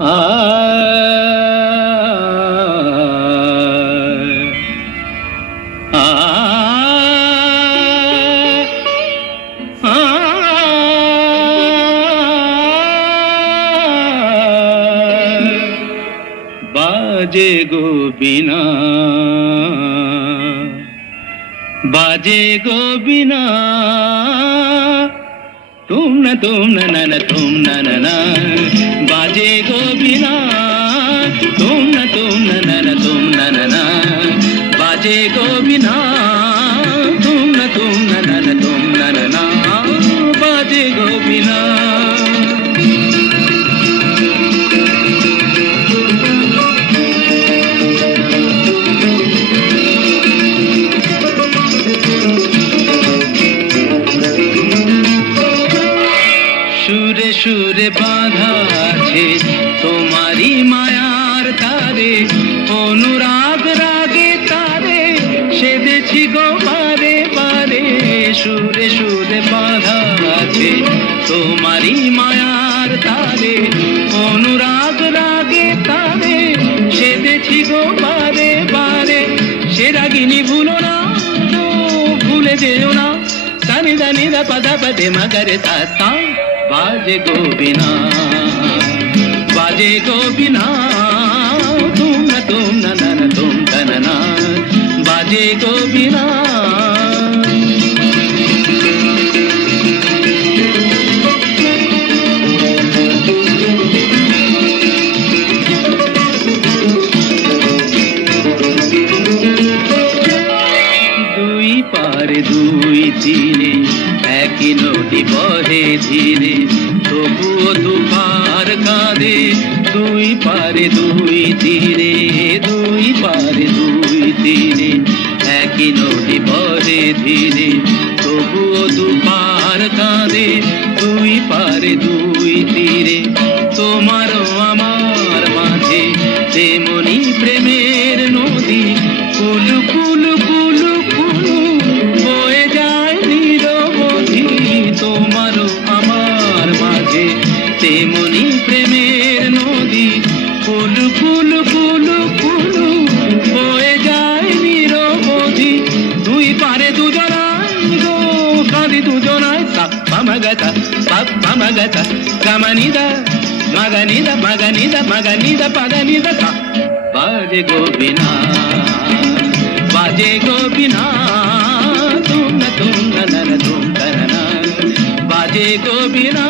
আ আ বাজে গো বিনা, বাজে গো বিনা, তুম না না না তুম না না, বাজে গো বিনা, তুম না না না তুম না না, বাজে গো বিনা, তুম না না তুম না না, বাজে গো বিনা। সুরে সুরে বাঁধা আছে তোমারি মায়ার তারে, অনুরাগ রাগে তারে সেদেছি গো বারে বারে। সুরে সুরে বাঁধা আছে তোমারি মায়ার তারে, অনুরাগ রাগে তারে সেদেছি গো বারে বারে। সে রাগিনী ভুলো না, ভুলে যেও না, সানি দানি দা পদা পদে মগরে সা। বাজে গো বিনা, বাজে গো বিনা, তুম না না তুম না না, বাজে গো বিনা। দুই পারে দুই তীরে একই নদী বহে ধীরে, তবুও দুপার কাঁদে। দুই পারে দুই তীরে, দুই পারে দুই তীরে একই নদী বহে ধীরে, তবুও দুপার কাঁদে। দুই পারে দুই তীরে তোমারও আমার মাঝে তেমনি প্রেমের নদী, কুলু কুলু কুলু কুলু বয়ে যায় নিরবধি। তোমারও আমার মাঝে তেমনি প্রেমের নদী, কুলু কুলু কুলু কুলু বয়ে যায় নিরবধি। দুই পারে দুজনায় গো কাঁদি দুজনায়, সা পামাগাতা পাপ পামাগাতা গামানিদা মাগানিদা মাগানিদা মাগানিদা পাগানিদা সা। বাজে গো বিনা, বাজে গো বিনা, তুম না না তুম না না, বাজে গো বিনা।